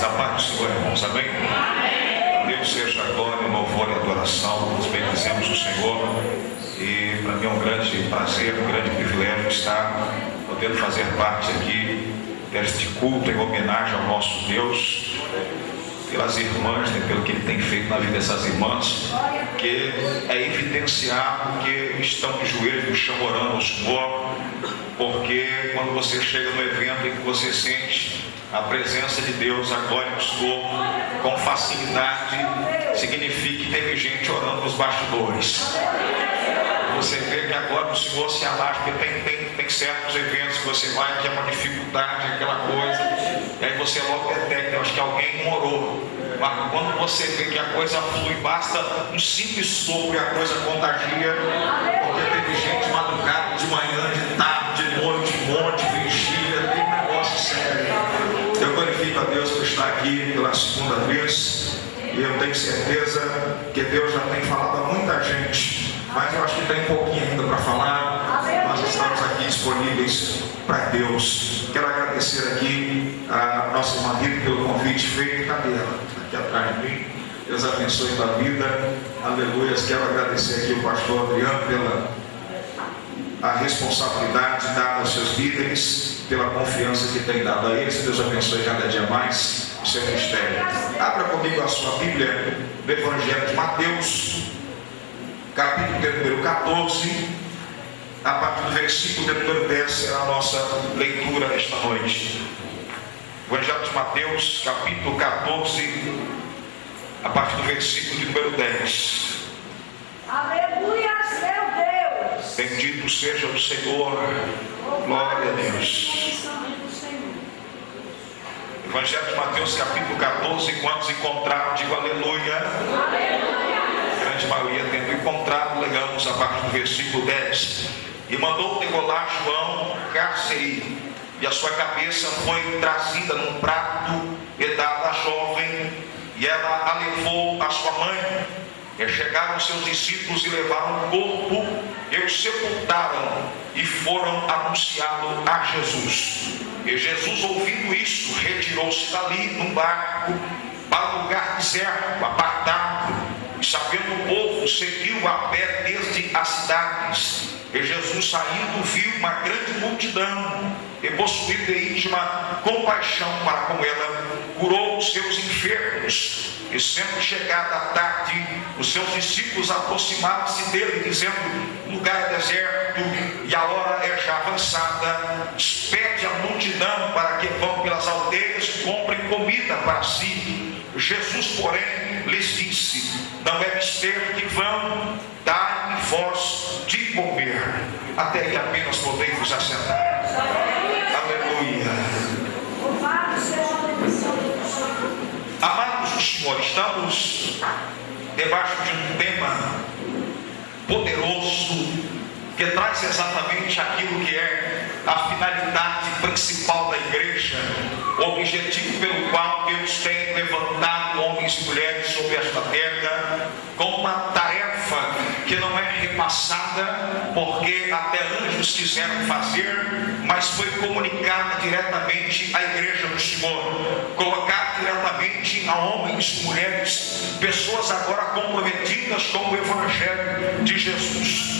Da paz do Senhor, irmãos, amém? A Deus seja a glória, louvor e adoração. Nós bendizemos o Senhor e para mim é um grande prazer, um grande privilégio estar podendo fazer parte aqui deste culto em homenagem ao nosso Deus, pelas irmãs, pelo que Ele tem feito na vida dessas irmãs, que é evidenciar que estão de joelhos no chão orando ao Senhor, porque quando você chega no evento em que você sente a presença de Deus, a glória do Senhor com facilidade, significa que teve gente orando nos bastidores. Você vê que a glória do Senhor se alastra, porque tem certos eventos que você vai, que é uma dificuldade, aquela coisa, e aí você logo detecta, acho que alguém não orou. Mas quando você vê que a coisa flui, basta um simples sopro e a coisa contagia, porque teve gente madrugada, de manhã, de tarde, de noite, monte, vigília, tem um negócio sério. Eu glorifico a Deus por estar aqui pela segunda vez, e eu tenho certeza que Deus já tem falado a muita gente, mas eu acho que tem um pouquinho ainda para falar. Nós estamos aqui disponíveis para Deus. Quero agradecer aqui a nossa irmã Rita pelo convite feito. Cadê ela? Aqui atrás de mim. Deus abençoe tua vida. Aleluia. Quero agradecer aqui o pastor Adriano pela a responsabilidade dada aos seus líderes, pela confiança que tem dado a eles. Deus abençoe cada dia mais o seu ministério. Abra comigo a sua Bíblia do Evangelho de Mateus, capítulo de número 14, a partir do versículo de número 10 será a nossa leitura esta noite. Evangelho de Mateus, capítulo 14, a partir do versículo de número 10. Aleluia, meu Deus! Bendito seja o Senhor, glória a Deus. Evangelho de Mateus, capítulo 14, quantos encontraram, digo aleluia. Aleluia. A grande maioria tendo encontrado, lemos a partir do versículo 10. E mandou degolar João cárcere, e a sua cabeça foi trazida num prato e dada à jovem, e ela a levou à sua mãe. E chegaram seus discípulos e levaram o corpo e o sepultaram, e foram anunciá-lo a Jesus. E Jesus, ouvindo isso, retirou-se dali num barco para um lugar deserto, apartado, e sabendo o povo, seguiu a pé desde as cidades. E Jesus, saindo, viu uma grande multidão, e possuído de íntima compaixão para com ela, curou os seus enfermos. E sendo chegada a tarde, os seus discípulos aproximaram-se dele, dizendo: o lugar é deserto e a hora é já avançada. Despede a multidão para que vão pelas aldeias e comprem comida para si. Jesus, porém, lhes disse: não é mister que vão, dai-me vós de comer. Até aí apenas podemos assentar. Aleluia. Amados do Senhor, estamos debaixo de um tema poderoso que traz exatamente aquilo que é a finalidade principal da igreja, o objetivo pelo qual Deus tem levantado homens e mulheres sobre esta terra, com uma tarefa que não é repassada porque até anjos quiseram fazer, mas foi comunicada diretamente à igreja do Senhor, colocada diretamente a homens e mulheres, pessoas agora comprometidas com o Evangelho de Jesus.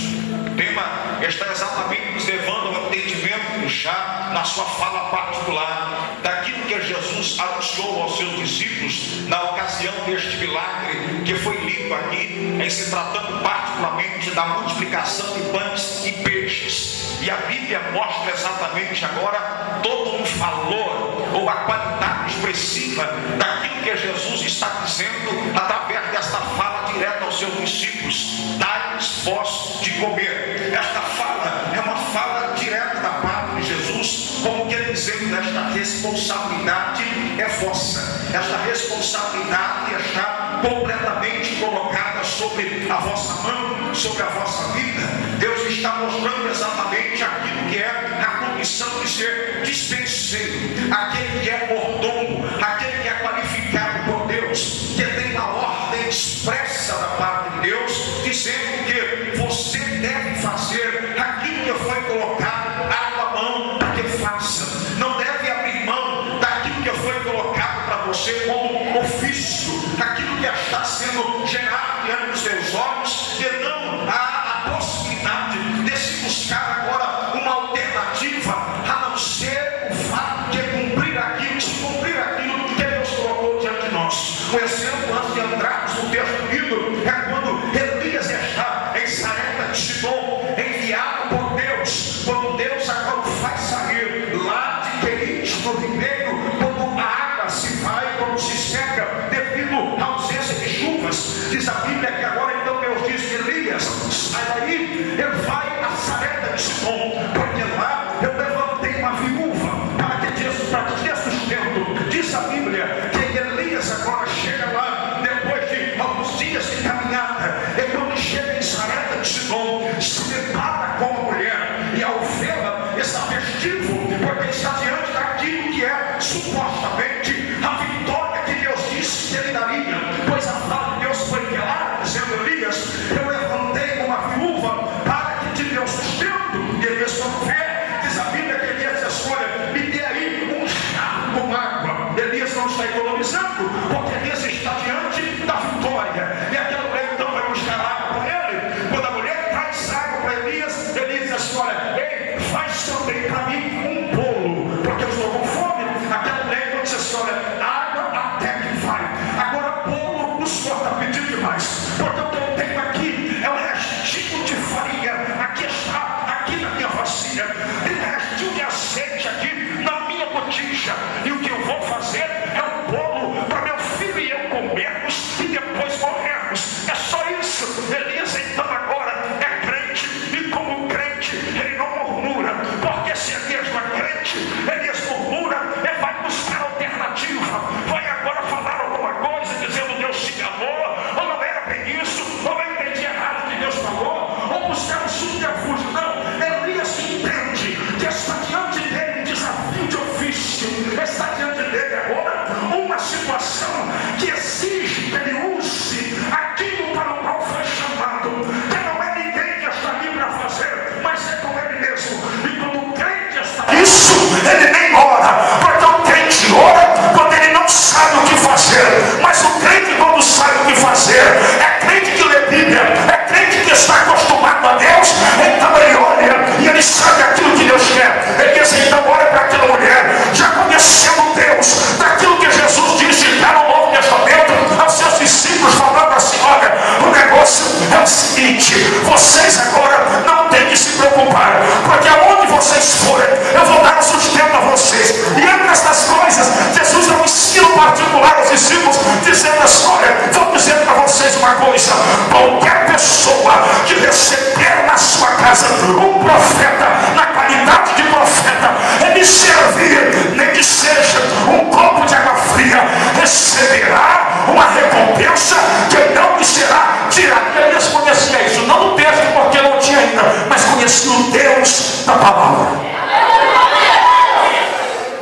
O tema está exatamente nos levando ao entendimento já na sua fala particular daquilo que Jesus anunciou aos seus discípulos na ocasião deste milagre que foi lido aqui, em se tratando particularmente da multiplicação de pães e peixes. E a Bíblia mostra exatamente agora todo um valor ou a qualidade expressiva daquilo que Jesus está dizendo através desta fala direta aos seus discípulos: dai-lhes vós de comer. Esta fala é uma fala direta da parte de Jesus, como que ele dizendo: esta responsabilidade é vossa, esta responsabilidade está completamente colocada sobre a vossa mão, sobre a vossa vida. Deus está mostrando exatamente aquilo que é a condição de ser dispenseiro, aquele que é mordomo, aquele que é qualificado por Deus, que tem a ordem expressa da parte de Deus, dizendo que você deve fazer aquilo que foi colocado à tua mão para que faça. Não deve abrir mão daquilo que foi colocado para você como ofício, aquilo que está sendo gerado diante dos teus olhos, e não há a possibilidade de se buscar agora uma alternativa, a não ser o fato de cumprir aquilo, se cumprir aquilo que Deus colocou diante de nós. Um exemplo, antes de entrarmos no texto lido, é quando Elias está em Sarepta de Sidom, enviado por Deus, quando Deus agora faz sair lá de Querite, do ribeiro, quando a água se vai, quando se seca, devido à ausência de chuvas. Diz a Bíblia que agora então Deus diz: Elias, sai daí, ele vai a Sarepta de Sidom, porque lá eu levantei uma viúva para que dê sustento. Diz a Bíblia que Elias agora chega lá, depois de alguns dias de caminhada, e quando chega em Sarepta de Sidom, se depara com a mulher, e ao vê-la está festivo, porque está diante daquilo que é supostamente a vitória que Deus disse que ele daria, pois a palavra de Deus foi clara, dizendo: Elias, eu levantei uma viúva para que te dê o sustento. E Elias, quando vê, diz a Bíblia que Elias diz assim: olha, me dê aí um jarro com água. Elias não está economizando, porque Elias está diante da vitória, e aquela mulher então vai buscar água para ele. Quando a mulher traz água para Elias, Elias diz assim: olha, ei, faz também para mim um bolo, porque eu estou com fome. Aquela mulher então diz assim: olha, água até que vai, agora bolo o senhor está pedindo demais, porque eu tenho aqui é um restinho de farinha, aqui está, aqui na minha vasilha, tem um restinho de azeite aqui na minha botija, e o que eu vou fazer é um bolo para meu filho e eu comermos e depois morrermos. É só isso. Elias então agora é crente, e como crente ele não murmura, porque se Elias não é crente, Elias murmura, ele vai buscar alternativa, vai agora falar alguma coisa dizendo: Deus se enganou, ou não era bem isso, ou eu entendi errado o que Deus falou, ou buscar um subterfúgio. Não, Elias entende que está diante dele um desafio de ofício, está diante dele agora uma situação que exige que ele use aquilo para o qual foi chamado, que não é ninguém que está ali para fazer, mas é com ele mesmo. E quando o crente está isso, ele nem ora, porque o crente ora quando ele não sabe o que fazer, mas o crente, quando sabe o que fazer, é crente que lê Bíblia, é crente que está acostumado a Deus, então ele olha e ele sabe aquilo que Deus quer. Ele diz então: olha para aquela mulher, já conhecendo Deus, daquilo que Jesus disse já no Novo Testamento aos seus discípulos, falando assim: olha, o negócio é o seguinte, vocês agora não têm que se preocupar, porque aonde vocês forem, eu vou dar o sustento a vocês. E entre essas coisas, Jesus dá um ensino particular aos discípulos, dizendo assim: olha, vou dizer para vocês uma coisa, qualquer pessoa que receber na sua casa um profeta, na qualidade de profeta, ele servir, nem que seja um copo de água fria, receberá uma recompensa que não lhe será tirada. Elias conhecia isso, não no texto porque não tinha ainda, mas conhecia o Deus da palavra.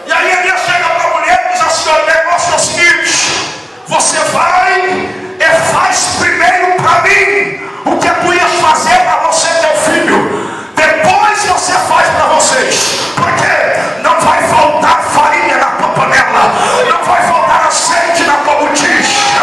E aí Elias chega para a mulher e diz assim: o negócio é o seguinte, você vai e faz primeiro para mim o que tu ias fazer para você e teu filho, depois você faz para vocês, porque não vai faltar farinha na tua panela, não vai faltar azeite na tua botija,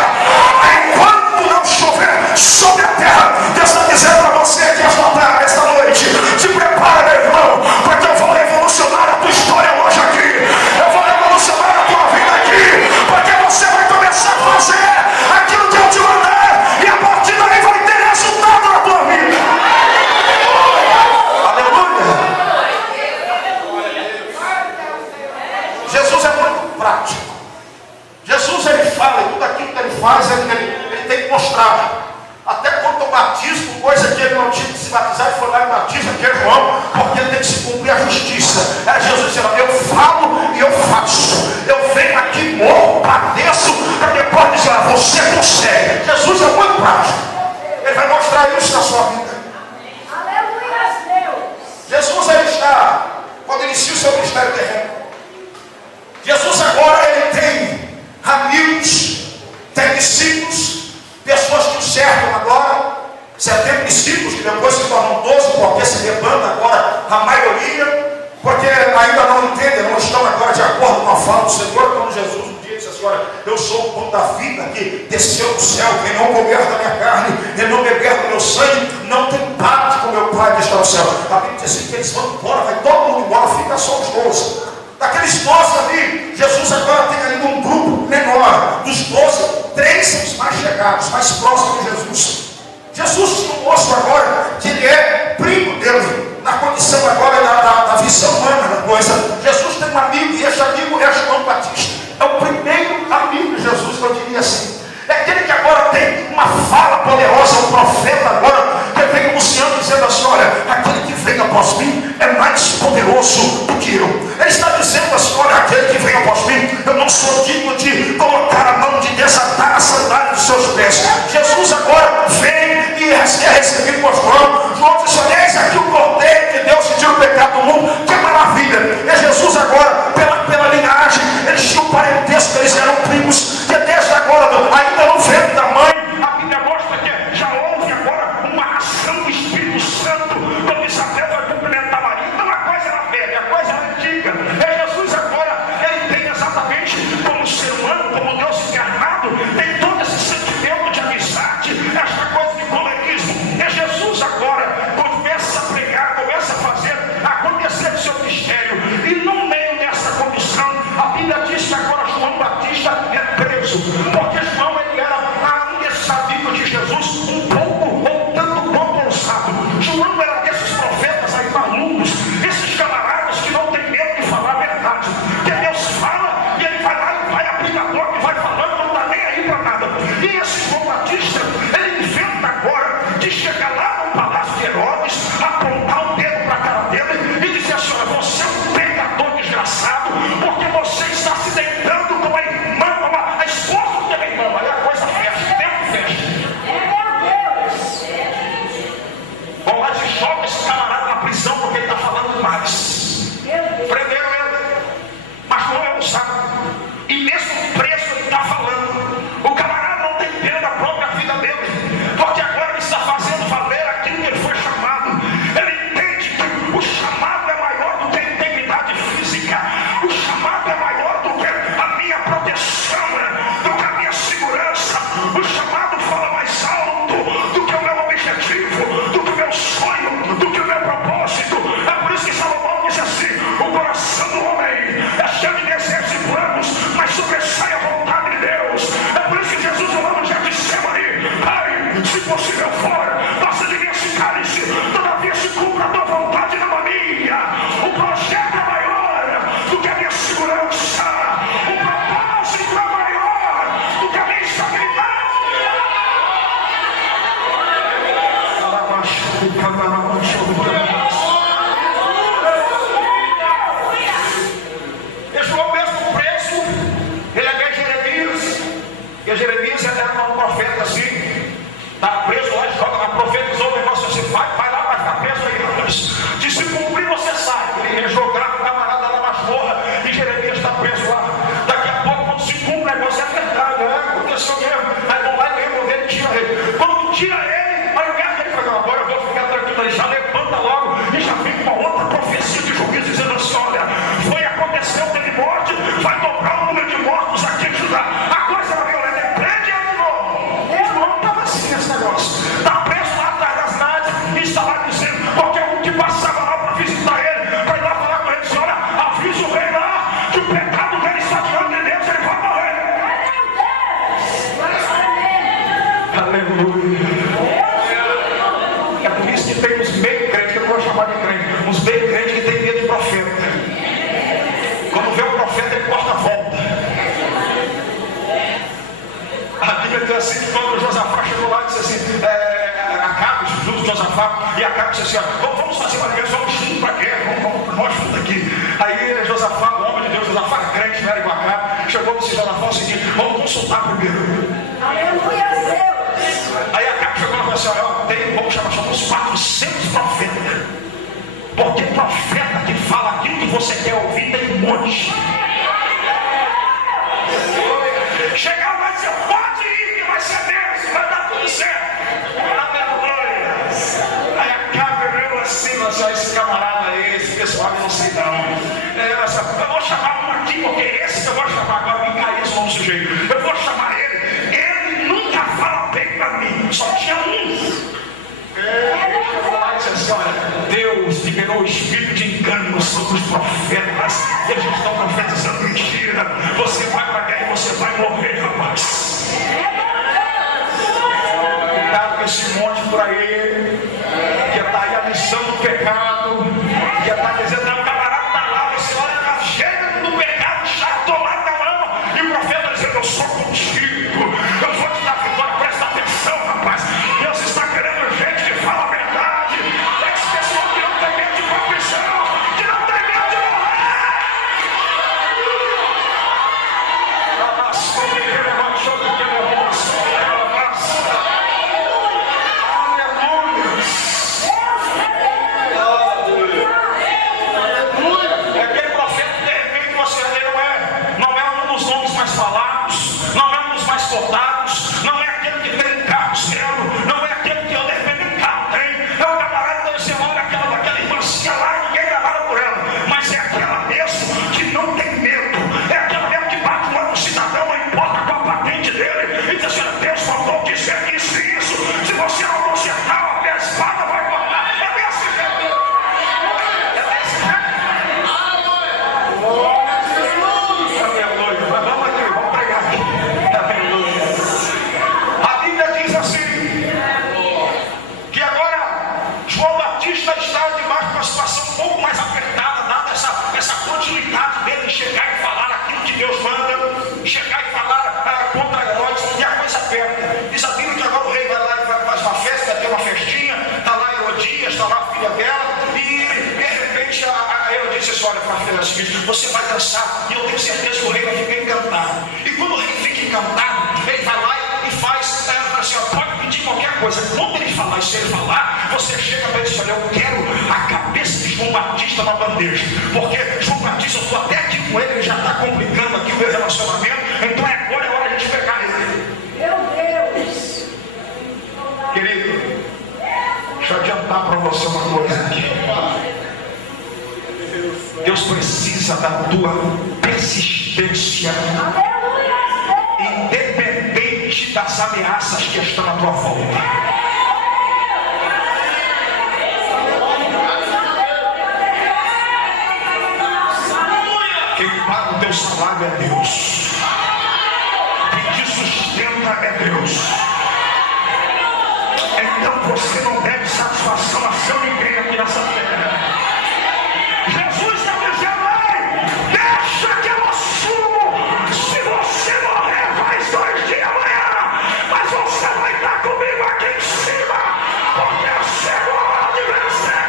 enquanto não chover sobre a terra. Deus está dizendo para você que esta noite, se prepara, meu irmão, porque eu vou revolucionar a tua história hoje aqui, eu vou revolucionar a tua vida aqui, porque você vai começar a fazer aquilo que eu te mandar, e a partir daí vai ter resultado na tua vida. Aleluia. Jesus é muito prático. Jesus, ele fala, e tudo aquilo que ele faz, ele tem que mostrar. Até quanto ao batismo, coisa que ele não tinha que se batizar, ele foi lá e batiza aquele João, porque ele tem que se cumprir a justiça. Era Jesus dizendo: eu falo e eu faço, eu venho aqui, morro, padeço, para depois dizer: você consegue. Jesus é muito prático, ele vai mostrar isso na sua vida. Aleluia, Deus. Jesus, ele está, quando inicia o seu ministério terreno, Jesus agora ele tem amigos, tem discípulos, pessoas que o cercam agora, 70 discípulos que depois se tornam 12, porque se rebanda agora a maioria, porque ainda não entendem, não estão agora de acordo com a fala do Senhor, quando Jesus um dia disse assim: olha, Eu sou o pão da vida que desceu do céu. Quem não comer da minha carne, quem não beber do meu sangue, não tem parte com meu Pai que está no céu. A Bíblia diz assim que eles vão embora, vai todo mundo embora, fica só os 12. Daqueles 12 ali, Jesus agora tem ainda um grupo menor. Dos 12, 3 são os mais chegados, mais próximos de Jesus. Jesus tinha um moço agora, que ele é primo dele, na condição agora da visão humana da coisa. Jesus tem um amigo, e esse amigo é João Batista. É o primeiro amigo de Jesus, que eu diria assim. É aquele que agora tem uma fala poderosa, um profeta agora, que vem anunciando, dizendo assim: olha, aquele que vem após mim é mais poderoso do que eu. Ele está dizendo assim: olha, aquele que vem após mim, eu não sou digno de colocar a mão, de desatar a sandália dos seus pés. Jesus agora vem e é recebido por João. João diz: olha, eis aqui o Cordeiro de Deus que tira o pecado do mundo. Que maravilha! É Jesus agora, pela linhagem, eles tinham parentesco, eles eram primos, que desde agora, ainda não veio da mãe. A Bíblia mostra que já houve agora uma ação do Espírito Santo, quando Isabel vai cumprimentar Maria. Então a coisa era velha, a coisa era antiga. É Jesus agora, ele tem exatamente como ser humano, como Deus encarnado, tem todo esse sentimento de amizade, esta coisa de coleguismo. É Jesus agora começa a pregar, começa a fazer acontecer o seu mistério. E no meio dessa condição, a Bíblia diz que agora João Batista é preso, porque João, ele era, ainda está amigo de Jesus, um pouco ou tanto quanto ousado. João era desses profetas aí malucos, esses camaradas que não tem medo de falar a verdade, que Deus fala e ele vai lá e vai abrir a boca e vai falando, não está nem aí para nada. E esse João Batista, ele inventa agora de chegar lá no palácio de Herodes, apontar o dedo para a cara dele e dizer assim: olha, você é um pecador desgraçado, porque você está se deitando com a irmã, a esposa do teu irmão. Aí a coisa fecha, o tempo fecha. Bom, lá se joga esse camarada na prisão porque ele está falando demais. Prenderam ele, mas não é um saco. E mesmo preso ele está falando. O camarada não tem pena da própria vida dele, porque agora ele está fazendo valer aquilo que ele foi chamado. Ele entende que o chamado é maior do que a integridade física. O chamado é maior do que a minha proteção, do que a minha segurança. O chamado fala mais alto do que o meu objetivo, do que o meu sonho, do que o meu propósito. É por isso que Salomão diz assim: o coração do homem é cheio de desejos e planos, mas sobressai a vontade de Deus. É por isso que Jesus, falando no Getsemane: Pai, se possível for, passa de mim esse cálice, todavia se cumpra a tua vontade, não a minha. O projeto é maior do que a minha segurança. O propósito é maior do que a minha estabilidade. E João mesmo preso, ele é Jeremias. E Jeremias era um profeta assim, está preso lá, joga, a profetizou o negócio assim: vai lá, vai ficar preso aí, rapaz. De se cumprir você sai. Ele ia jogar o camarada na masmorra e Jeremias está preso lá. Daqui a pouco, quando se cumpre o negócio, é verdade, aconteceu mesmo. Aí vão lá e lembram dele, tira ele. Quando tira ele, aí o cara dele fala: agora eu vou ficar tranquilo. Ele já levanta logo e já vem com uma outra profecia de juízo, dizendo assim: olha, foi acontecer o tempo de morte, vai dobrar o número de mortos aqui em Judá. A coisa era violenta, prende ele de novo. Ele não estava assim esse negócio. Está preso lá atrás das grades e está lá dizendo: qualquer um que passava lá para visitar ele, vai lá falar com ele assim: olha, avisa o rei lá que o pecado dele está diante de Deus, ele vai morrer. Aleluia. É por isso que tem uns meio crentes, que eu não vou chamar de crente, uns meio crentes que tem medo de profeta. Quando vê o profeta, ele corta a volta. A Bíblia diz assim: que quando Josafá chegou lá e disse assim, Acabe, junto com Josafá, e Acabe disse assim: vamos fazer uma guerra, vamos juntos para a guerra, vamos nós juntos aqui. Aí Josafá, o homem de Deus, Josafá crente, não era igual a Acabe, chegou e disse: Josafá, é o seguinte, vamos consultar primeiro. Aleluia, Deus. Aí Acabe chegou e falou assim: vamos chamar uns 400 profetas, porque profeta que fala aquilo que você quer ouvir tem um monte. Chegar lá e dizer: pode ir, que vai ser Deus, vai dar tudo certo. Aleluia. Aí Acabe olhou assim: só esse camarada aí, esse pessoal, eu não sei não. Eu vou chamar um aqui, porque esse que eu vou chamar agora, Micaías, vamos sujeito. Eu vou chamar ele. Ele nunca fala bem para mim. Só tinha um. Deus liberou o espírito de engano sobre os profetas. Eles estão profetizando mentira. Você vai para a guerra e você vai morrer, rapaz. Cuidado com esse monte por aí, que está aí a missão do pecado, que está dizendo, não, o camarada está lá, você olha na gênero do pecado, chato lá na lama, e o profeta dizendo, eu sou contigo, eu vou te dar vitória, presta atenção, rapaz. Deus está querendo gente que fala a verdade, esse pessoal que não tem medo de confissão, que não tem medo de morrer. Não é aquele que tem carro zero, não é aquele que eu de repente nem carro tem, é o camarada que você olha aquela irmãzinha lá, ninguém dá nada por ela, mas é aquela mesmo que não tem medo, é aquela mesmo que bate o olho no cidadão, não importa com a patente dele, e diz assim, Deus falou dizer isso e isso, se você não consertar, a espada vai cortar, é desse jeito, é desse jeito. Aleluia, mas vamos aqui, vamos pregar aqui. A Bíblia diz assim, que agora João Batista está debaixo de uma situação um pouco mais apertada, dada essa continuidade dele chegar e falar aquilo que Deus manda, chegar e falar contra Herodes, e a coisa aperta. Diz a Bíblia que agora o rei vai lá e faz uma festa, vai ter uma festinha, está lá Herodias, está lá a filha dela, e de repente a Herodias disse, olha, filha, é o seguinte, você vai dançar, e eu tenho certeza que o rei vai ficar encantado. E quando o rei fica encantado, ele vai lá e faz, assim, pode pedir qualquer coisa. Quando ele falar, e se ele falar, você chega para ele e diz, olha, eu quero a cabeça de João Batista na bandeja, porque João Batista, eu estou até aqui com ele já está complicando aqui o meu relacionamento, então agora é hora de a gente pegar ele. Meu Deus! Querido, deixa eu adiantar para você uma coisa aqui. Deus precisa da tua persistência, independente das ameaças que estão à tua volta. Quem paga o teu salário é Deus, quem te sustenta é Deus. Então você não deve satisfação a seu ninguém aqui nessa terra. Jesus está dizendo, deixa que eu assumo. Se você morrer faz 2 dias amanhã, mas você vai estar comigo aqui em cima, porque eu chego a hora de vencer.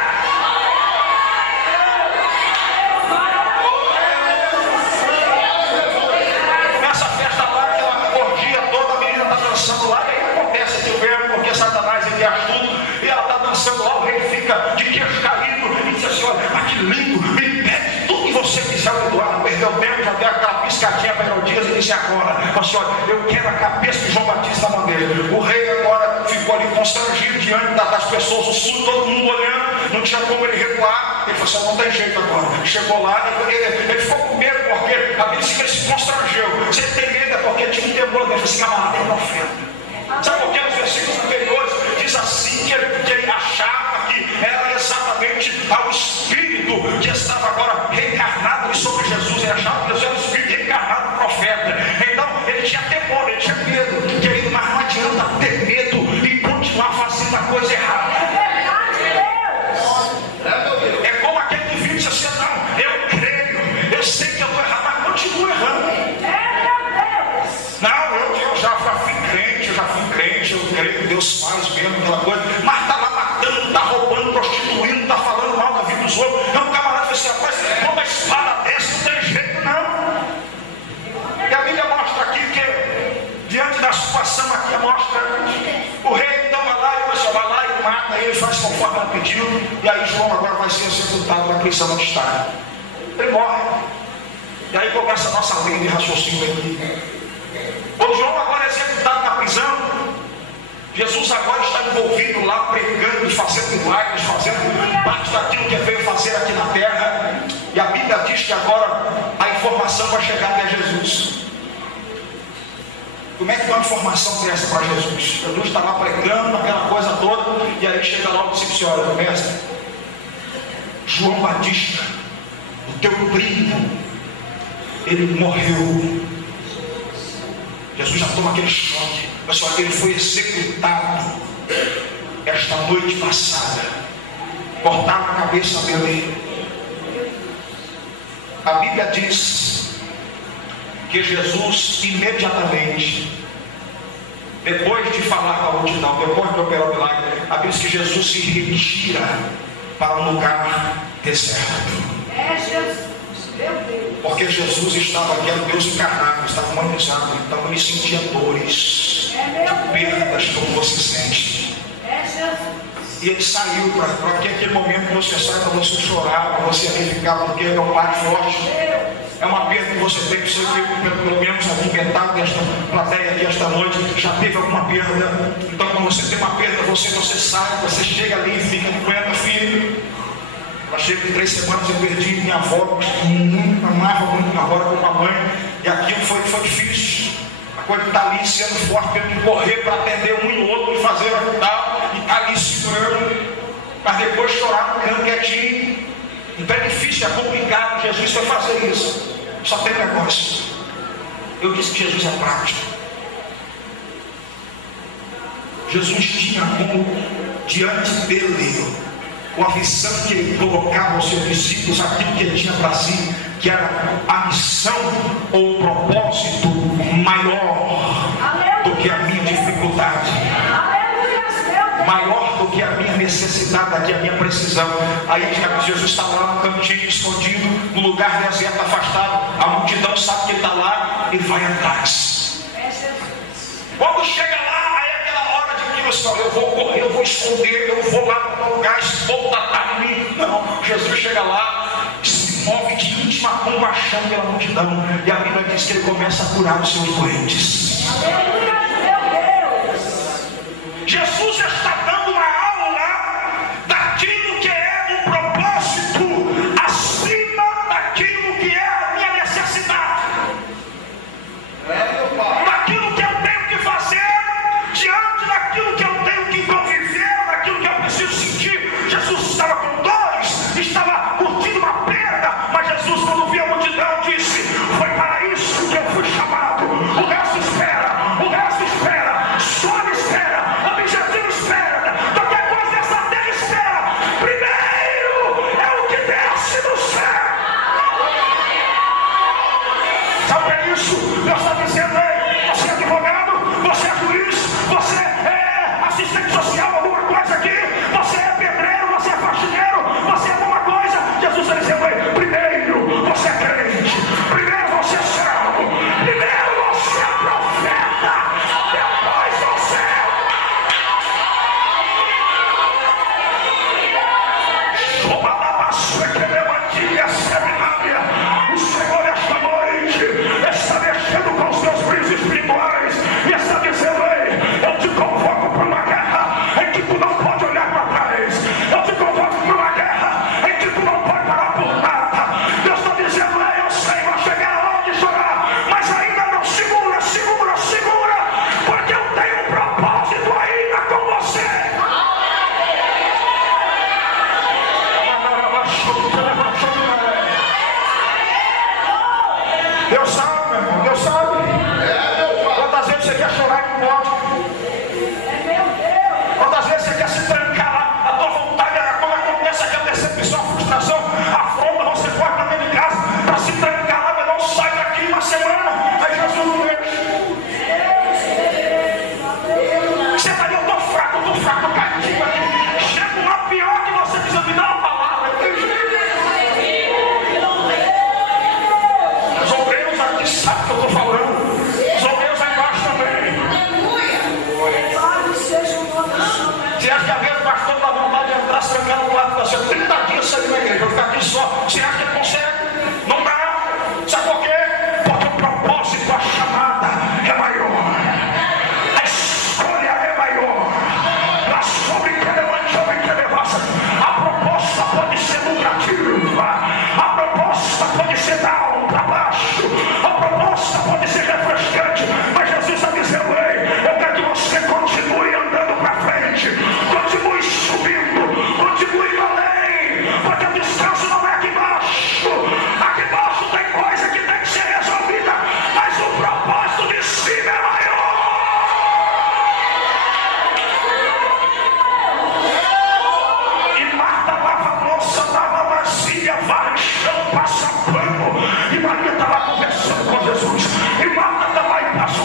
Nessa festa lá, aquela orgia toda, a menina está dançando lá, e aí acontece aqui o verbo, porque Satanás ele é astuto, e ela está dançando lá, o rei fica de queixo caído e diz assim, olha, que lindo, me pede tudo que você quiser, Eduardo, perdeu tempo, já deu aquela piscadinha para Herodias e disse agora, assim, olha, eu quero a cabeça de João Batista na bandeira. O rei agora ficou ali constrangido diante das pessoas, o sul, todo mundo olhando, não tinha como ele recuar, ele falou assim, não tem jeito agora. Chegou lá, ele ficou com medo, porque a Bíblia diz que ele se constrangeu. Se ele tem medo é porque tinha um temor, ele falou assim, camarada, é profeta. Sabe por que nos versículos anteriores diz assim que ele achava que era exatamente ao Espírito que estava agora reencarnado sobre Jesus, ele achava que Jesus era o Espírito reencarnado do profeta, então ele tinha temor, ele tinha medo, querido, mas não adianta ter medo e continuar fazendo a coisa errada. É como aquele que vive e diz assim, não, eu creio, eu sei que eu estou errado, mas continuo errando. Não, eu já fui crente, eu creio que Deus faz mesmo aquela coisa, mas está lá matando, está roubando, prostituindo, está falando mal da vida dos outros. Então o camarada disse assim, rapaz, com uma espada dessa não tem jeito não. E a Bíblia mostra aqui que, diante da situação aqui, mostra o rei então vai lá e mata ele, faz conforme ela pediu, e aí João agora vai ser executado na prisão onde está. Ele morre. E aí começa a nossa linha de raciocínio aqui. Quando João agora é executado na prisão, Jesus agora está envolvido lá, pregando, fazendo milagres, fazendo parte daquilo que veio fazer aqui na terra. E a Bíblia diz que agora a informação vai chegar até Jesus. Como é que uma informação dessa para Jesus? Jesus está lá pregando, aquela coisa toda, e aí chega lá o discípulo: olha, mestre, João Batista, o teu primo, ele morreu. Jesus já toma aquele choque. Pessoal, ele foi executado esta noite passada. Cortaram a cabeça dele. A Bíblia diz que Jesus imediatamente, depois de falar com a multidão, depois de operar o milagre, a Bíblia diz que Jesus se retira para um lugar deserto. É Jesus, meu Deus. Porque Jesus estava aqui, era o Deus encarnado, estava humanizado, então ele sentia dores, perdas como você sente. É Jesus. E ele saiu para que aquele momento que você sai, para você chorar, para você ficar, porque ele é um pai forte. É uma perda que você tem, que você pelo menos aqui metade desta plateia aqui esta noite já teve alguma perda. Então quando você tem uma perda, você sai, você chega ali e fica doendo, filho. Eu achei que em 3 semanas eu perdi minha avó, muito amava muito minha avó com a mãe, e aquilo foi difícil. A coisa está ali sendo forte, tendo que correr para atender um e o outro e fazer tal, e está ali segurando, mas depois chorar, ficando quietinho. Então é difícil, é complicado. Jesus foi fazer isso. Só tem negócio. Eu disse que Jesus é prático. Jesus tinha como diante dele a visão que ele colocava aos seus discípulos, aquilo que ele tinha para si, que era a missão ou o propósito maior do que a minha dificuldade, maior do que a minha necessidade, aqui a minha precisão. Aí Jesus está lá no cantinho, escondido, no lugar deserto, afastado. A multidão sabe que ele está lá, ele vai atrás. Quando chega lá, aí é aquela hora de que eu vou correr, eu vou esconder, eu vou lá para um lugar, esse povo está em mim. Não, Jesus chega lá, se move de íntima compaixão pela multidão, e a Bíblia diz que ele começa a curar os seus doentes. Jesus está dando uma aula daquilo que é um propósito acima daquilo que é a minha necessidade, daquilo que eu tenho que fazer, diante daquilo que eu tenho que conviver, daquilo que eu preciso sentir. Jesus estava com dores, estava curtindo uma perda, mas Jesus, quando viu a multidão, disse: foi para isso que eu fui chamado. O resto espera, o resto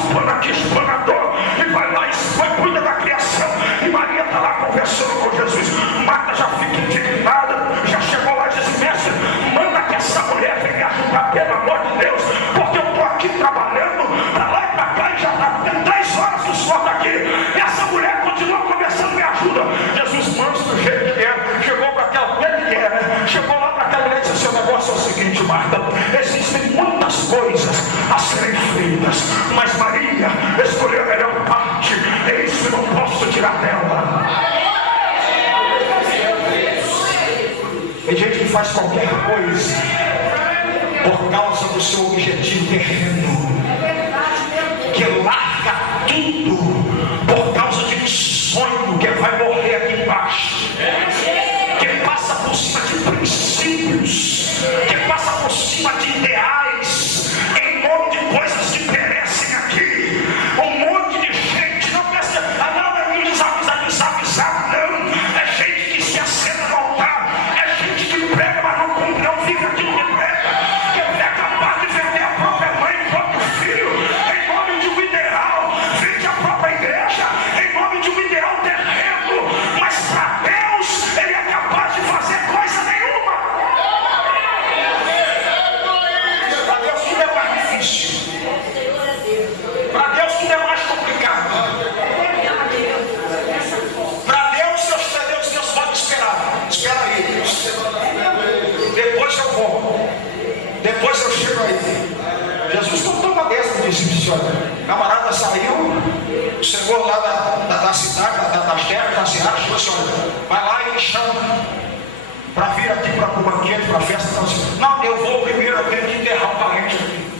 um pano aqui, espana a dor, e vai lá e cuida da criação. E Maria está lá conversando com Jesus. Marta já fica indignada, já chegou lá e diz: mestre, manda que essa mulher venha me ajudar, pelo amor de Deus, porque eu estou aqui trabalhando para lá e para cá, e já tem 3 horas que o senhor está aqui, e essa mulher continua conversando, me ajuda. Jesus, manso do jeito que é, chegou para aquela mulher que é, né? Chegou lá para aquela mulher e disse: seu negócio é o seguinte, Marta, existem muitas coisas a serem feitas, mas Maria escolheu a melhor parte, é isso que eu não posso tirar dela. Tem gente que faz qualquer coisa por causa do seu objetivo terreno, que larga tudo por causa de um sonho que vai morrer aqui embaixo, que passa por cima de princípios, que passa por cima de ideais, em nome de coisas que perecem aqui. Um monte de gente não pensa: ah, não, é um desavisado, não. É gente que se assenta no altar, é gente que prega, mas não cumpre, não fica aquilo que prega, que é capaz de vender a própria mãe, o próprio filho, em nome de um ideal, vende a própria igreja, em nome de um ideal terreno, mas para Deus ele é capaz de fazer coisa nenhuma. Para Deus tudo é mais difícil, para Deus tudo é mais complicado. Para Deus, Deus pode esperar. Espera aí, Deus. Depois eu vou. Depois eu chego aí. Jesus contou uma dessa e disse: olha, o camarada saiu, chegou lá da cidade, das terras, da cidade, chegou assim: olha, vai lá e me chama para vir aqui para o banquete, para a festa. Então, assim, não, eu vou primeiro, eu tenho que enterrar o parente aqui.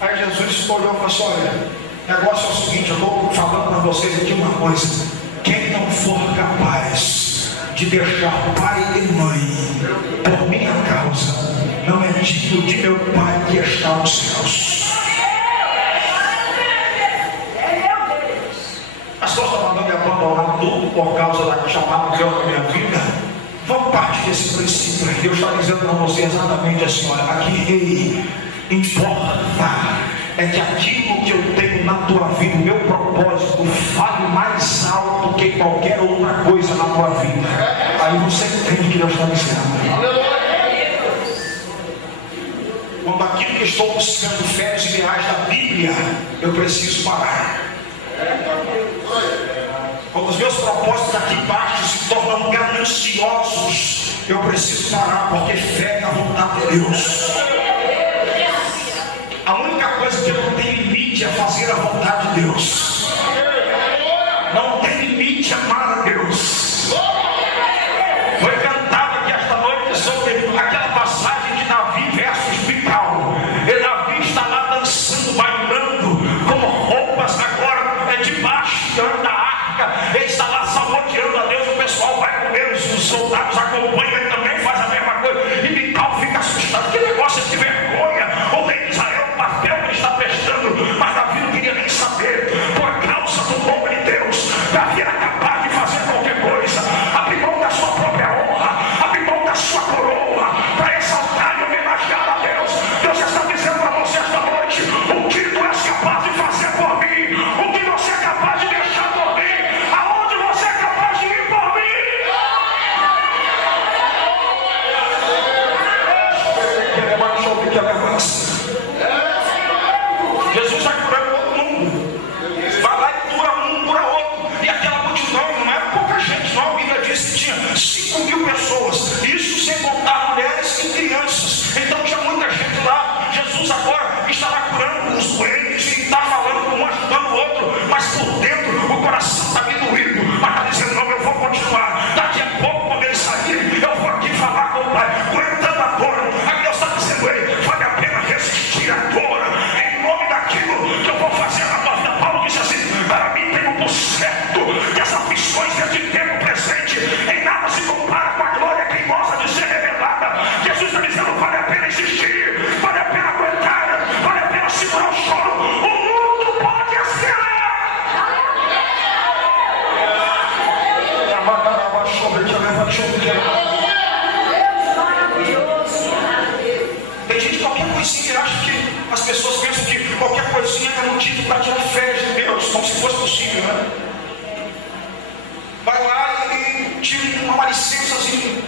Aí Jesus olhou e falou assim: olha, o negócio é o seguinte, eu estou falando para vocês aqui uma coisa: quem não for capaz de deixar pai e mãe por minha causa, não é digno de meu Pai que está nos céus. As pessoas estão mandando me abandonar tudo por causa da chamada de Deus na minha vida. Vamos partir desse princípio. Deus está dizendo para você exatamente assim: olha, aqui importa é que aquilo que eu tenho na tua vida, o meu propósito, fale mais alto que qualquer outra coisa na tua vida. Aí você entende o que Deus está dizendo. Quando aquilo que estou buscando fé nos ideais da Bíblia, eu preciso parar. Quando os meus propósitos aqui embaixo se tornam gananciosos, eu preciso parar, porque fé é a vontade de Deus. A única coisa que não tem limite é fazer a vontade de Deus. Não tem limite amar a Deus. Foi cantado aqui esta noite sobre aquela passagem de Davi versus Mical. E Davi está lá dançando, bailando, como roupas agora debaixo da arca. Ele está lá saboteando a Deus. O pessoal vai com ele, os soldados acompanham, ele também faz a mesma coisa. E Mical fica assustado. Que negócio de vergonha! O rei de Israel, o papel que ele está prestando. Mas Davi não queria nem saber. Por causa do nome de Deus, Davi era capaz de fazer qualquer coisa. Abrir mão da sua própria honra, abrir mão da sua coroa, para exaltar e homenagear a Deus. Deus está dizendo para você esta noite: o que tu és capaz de fazer por mim, o que você é capaz de deixar por mim, aonde você é capaz de ir por mim. Jesus está curando todo mundo. Vai lá e cura um, cura outro. E aquela multidão não era pouca gente, não. A Bíblia diz que tinha 5.000 pessoas. Isso sem contar mulheres e crianças. Então tinha muita gente lá. Jesus agora estava curando os doentes e está falando com um, ajudando o outro. Mas por dentro o coração está meio doído. Mas está dizendo: não, eu vou continuar. Daqui a pouco, quando ele sair, eu vou aqui falar com o Pai, aguentando a dor. Aí Deus está dizendo a ele: vale a pena resistir a dor, em nome daquilo que eu vou fazer na tua vida. Paulo disse assim: para mim tenho por certo que as aflições é de tempo presente, em nada se compara com a glória queimosa de ser revelada. Jesus está dizendo: vale a pena insistir, vale a pena aguentar, vale a pena segurar o choro. O mundo assim é motivo para tirar férias de Deus, como se fosse possível, né? Vai lá e tira uma licençazinha.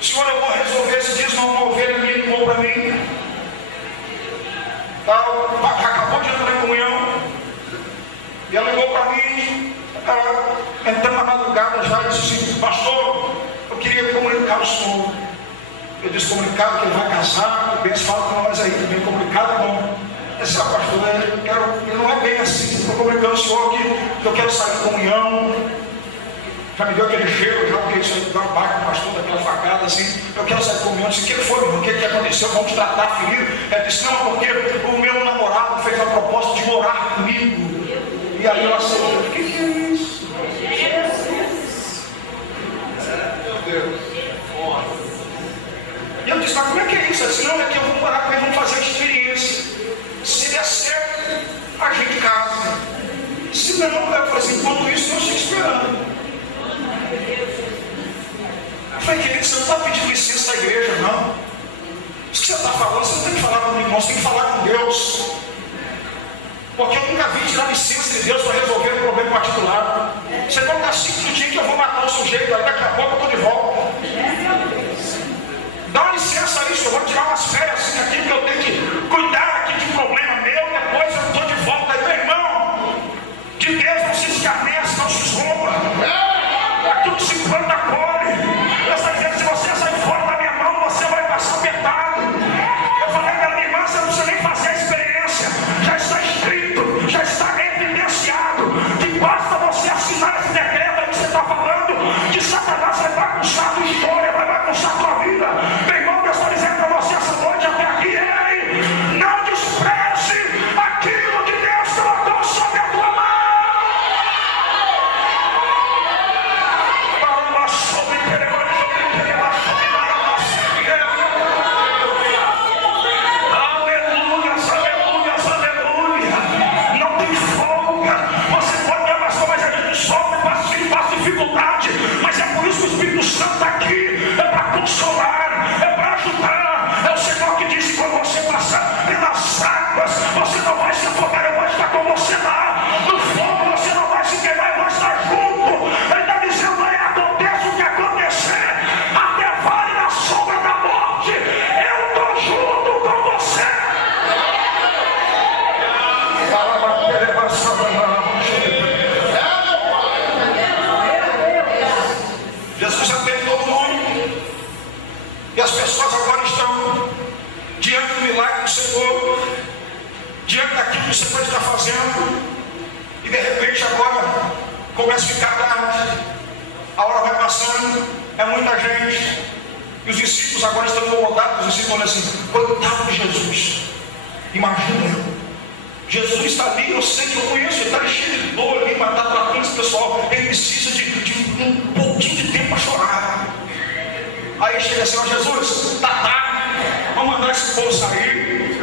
Senhor, eu vou resolver esse dízimo, uma ovelha minha ligou para mim. Acabou de entrar em comunhão. E ela ligou para mim, entrando na madrugada já, e disse assim: pastor, eu queria comunicar o senhor. Eu disse: comunicado que ele vai casar, o Benção fala para nós aí também, comunicado é bom. Eu disse: pastor, ele não é bem assim, estou comunicando ao senhor que eu quero sair de comunhão. Já me deu aquele cheiro, já porque isso aí dá um baque no pastor, daquela facada assim. Eu quero sair de comunhão. Eu disse: o que foi, irmão? O que aconteceu? Vamos tratar a ferida. Ele disse: não, porque o meu namorado fez a proposta de morar comigo. E aí eu aceitei. O que é isso? Meu Deus. E eu disse: mas como é que é isso? Eu disse: não, é que eu vou morar com ele, vamos fazer a experiência. Se der certo, a gente casa. Se não, eu falei assim: enquanto isso, eu estou esperando. Eu falei: querido, você não está pedindo licença da igreja, não. Isso que você está falando, você não tem que falar com o irmão, você tem que falar com Deus. Porque eu nunca vi tirar licença de Deus para resolver um problema particular. Você não está 5 minutinhos que eu vou matar o sujeito, aí daqui a pouco eu estou de volta. Dá uma licença aí, eu vou tirar umas férias assim aqui, porque eu tenho que cuidar aqui de um problema meu, depois eu estou de volta. Aí, meu irmão, de Deus não se escarnece, não se escomba. Aquilo que se planta colhe. Eu estou dizendo: se você sair fora da minha mão, você vai passar apertado. Eu falei para minha irmã: você não precisa nem fazer a experiência, já está escrito, já está evidenciado, que basta você assinar esse decreto aí que você está falando, que Satanás vai bagunçar a tua história, vai bagunçar a tua vida. Meu irmão, Deus está dizendo para você essa noite até aqui: ei, não despreze aquilo que Deus colocou sobre a tua mão. Mas é por isso que o Espírito Santo está aqui, é para consolar, é para ajudar. É o Senhor que disse: quando você passar pelas águas, você não vai se afogar, eu vou estar com você lá. No fogo você não vai se queimar, eu vou estar junto. Ele está dizendo: aí aconteça o que acontecer, até vale na sombra da morte, eu estou junto com você. Jesus atende todo mundo. E as pessoas agora estão diante do milagre do Senhor, diante daquilo que o Senhor está fazendo. E de repente agora começa a ficar tarde. A hora vai passando, é muita gente. E os discípulos agora estão incomodados. Os discípulos olham assim: coitado de Jesus. Imagina eu. Jesus está ali, eu sei que eu conheço, ele está cheio de dor ali, mas está tratando esse pessoal. Ele precisa de um pouquinho de tempo para chorar. Aí chega assim: ó Jesus, tá tarde, vamos mandar esse povo sair,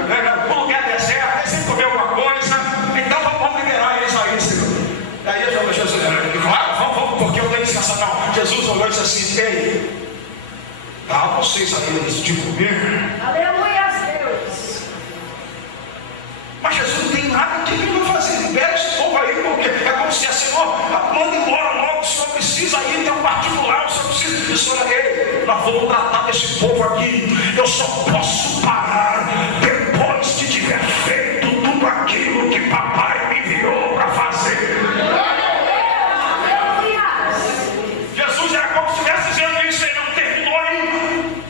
o lugar é deserto, eles têm que comer alguma coisa, então vamos liberar eles aí, Senhor. Aí Jesus, claro, vamos, porque eu tenho licença. Não, Jesus olhou e disse assim: ei, dá vocês aí de comer. Aleluia, Deus. Mas Jesus não tem nada que ele vai fazer. Libera esse povo aí, porque é como se assim: Senhor, manda embora logo, o Senhor precisa ir, tem um particular, o Senhor precisa. E o Senhor: ei, nós vamos tratar desse povo aqui. Eu só posso parar depois de tiver feito tudo aquilo que papai me enviou para fazer. Jesus era como se estivesse dizendo isso: ele não terminou ainda.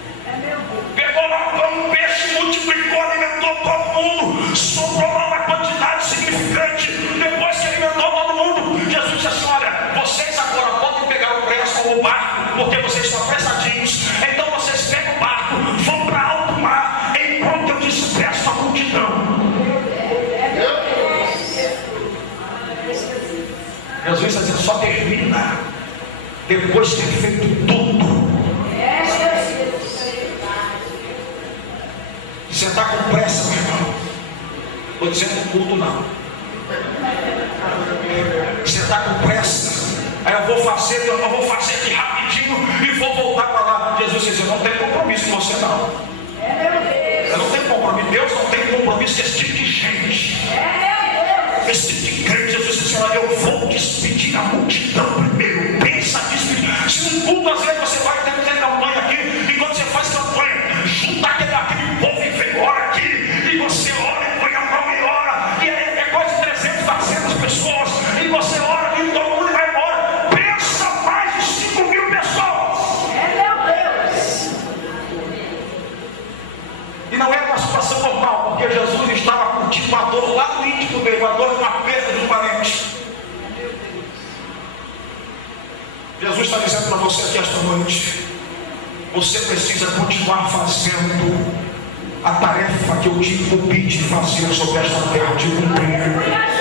Pegou lá um peixe, multiplicou, alimentou todo mundo, sobrou lá uma quantidade significante. Depois que alimentou todo mundo, Jesus disse assim: olha, vocês agora podem pegar o preço ou o barco, porque vocês estão apressadinhos. Então vocês pegam o barco, vão para alto mar, enquanto eu disperso a multidão. Jesus está dizendo: só termina depois de ter feito tudo. Você está com pressa, meu irmão? Estou dizendo culto não. Você está com pressa? Aí eu vou fazer aqui rapidinho e vou voltar para lá. Jesus diz: eu não tenho compromisso com você não. Eu não tenho compromisso. Deus não tem compromisso com esse tipo de gente. esse tipo de crente, Jesus disse: olha, eu vou despedir a multidão primeiro. Pensa despedir. Se um culto, às vezes você vai ter que ter campanha aqui, e quando você faz campanha, junta aquele povo e vem, ora aqui, e você ora e põe a mão e ora, e é coisa de 300, 400 pessoas, e você ora e todo mundo vai embora. Pensa mais de 5.000 pessoas. É meu Deus. E não era uma situação normal, porque Jesus estava curtindo uma dor lá no íntimo dele, uma dor de uma perda de um parente. Jesus está dizendo para você aqui esta noite: você precisa continuar fazendo a tarefa que eu te incumbi de fazer sobre esta terra, de cumprir.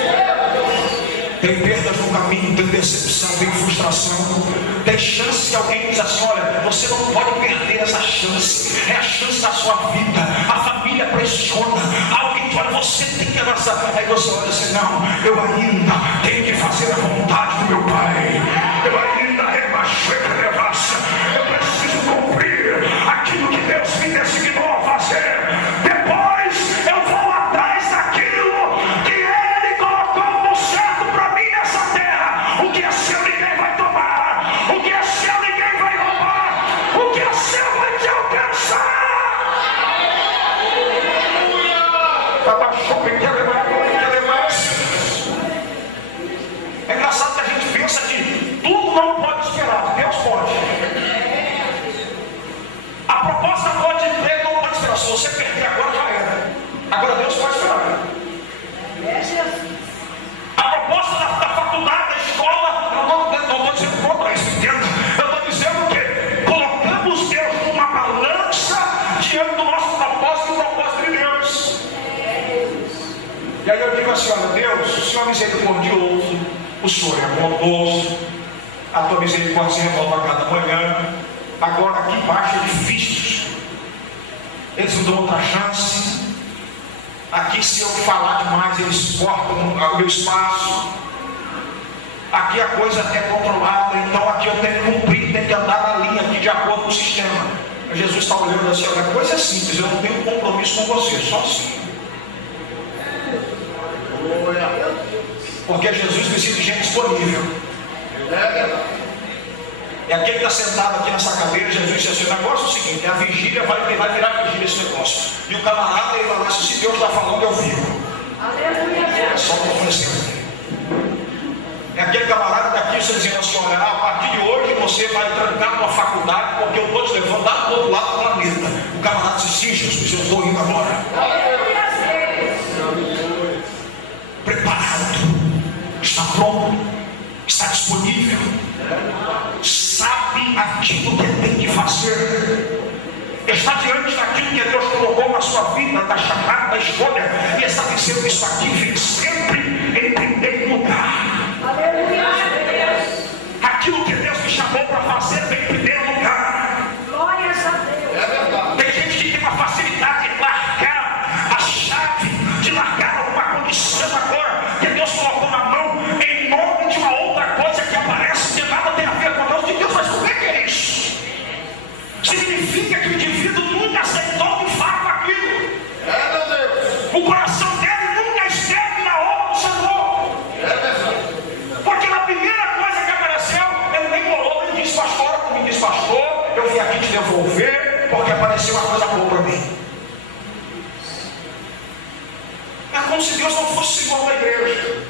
Tem perdas no caminho, tem decepção, tem frustração, tem chance que alguém diz assim: olha, você não pode perder essa chance, é a chance da sua vida, a família pressiona, alguém diz: olha, você tem que avançar. Aí você olha assim: não, eu ainda tenho que fazer a vontade do meu Pai, eu ainda rebaixo, eu preciso cumprir aquilo que Deus me designou a fazer. Depois eu vou atrás daquilo que Ele colocou como certo para mim nessa terra. O que é seu ninguém vai tomar, o que é seu ninguém vai roubar, o que é seu vai te alcançar. É engraçado que a gente pensa que tudo não pode esperar, Deus pode. A proposta pode ter, não pode esperar. Se você perder agora, já era. Agora Deus pode esperar. A proposta da faculdade, da escola, não estou dizendo contra isso, entenda. Eu estou dizendo que colocamos Deus numa balança diante do nosso propósito e do propósito de Deus. E aí eu digo assim: olha, Deus, o Senhor é misericordioso, o Senhor é bondoso, a tua misericórdia se renova a cada manhã. Agora aqui embaixo é difícil, eles me dão outra chance. Aqui, se eu falar demais, eles cortam o meu espaço. Aqui a coisa é controlada, então aqui eu tenho que cumprir, tenho que andar na linha aqui de acordo com o sistema. Jesus está olhando assim: a coisa é simples, eu não tenho compromisso com você, só assim. Porque Jesus precisa de gente disponível. É aquele que está sentado aqui nessa cadeira. Jesus disse assim: o negócio é o seguinte, a vigília vai virar vigília esse negócio. E o camarada, ele vai lá: se Deus está falando, eu vivo. É só para oferecer. É aquele camarada daqui, você dizendo assim: olha, a partir de hoje você vai trancar uma faculdade, porque eu estou te levando lá do outro lado do planeta. O camarada disse: sim, Jesus, eu estou indo agora. Preparado, está pronto, está disponível, sabe aquilo que tem que fazer, está diante daquilo que Deus colocou na sua vida, da chamada, da escolha, e está dizendo: isso aqui vem sempre em primeiro lugar. Aquilo que Deus me chamou para fazer vem em primeiro lugar. Glórias a Deus. Tem gente que tem uma facilidade de largar a chave, de largar alguma condição agora que Deus colocou na mão, em nome de uma outra coisa que aparece, que nada tem a ver com Deus. De Deus, mas como é que é isso? Significa que o indivíduo nunca aceitou de fato aquilo. O coração dele nunca esteve na obra do Senhor. Porque na primeira coisa que apareceu, ele nem morou, ele disse: pastor, como me disse pastor, eu vim aqui te devolver, porque apareceu uma coisa boa para mim. É como se Deus não fosse igual da igreja.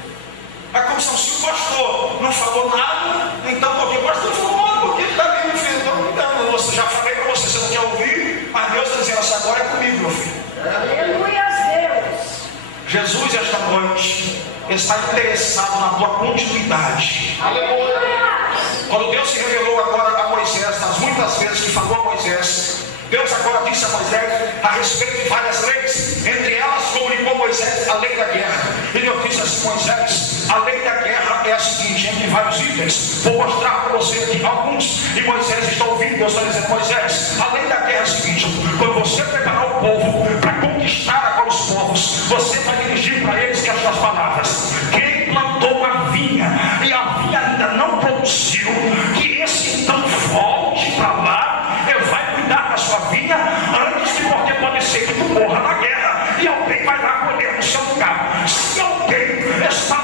É como se o pastor não falou nada, então porque o pastor falou, porque ele está bem, meu filho. Então, você já falei para você, você não quer ouvir, mas Deus está dizendo assim: agora é comigo, meu filho. Aleluia a Deus. Jesus, esta noite, está interessado na tua continuidade. Quando Deus se revelou agora a Moisés, das muitas vezes que falou a Moisés, Deus agora disse a Moisés a respeito de várias leis. Entre elas comunicou Moisés a lei da guerra. E Deus disse assim: Moisés, a lei da guerra é a seguinte, entre vários itens. Vou mostrar para você aqui alguns. E Moisés está ouvindo. Deus está dizendo: Moisés, a lei da guerra é a seguinte: quando você preparar o povo para conquistar agora os povos, você vai dirigir para eles que as suas palavras. Quem plantou uma vinha e a vinha ainda não produziu, que esse então volte para lá, vai cuidar da sua vinha antes de, porque pode ser que tu morra na guerra e alguém vai lá colher no seu lugar. Se alguém está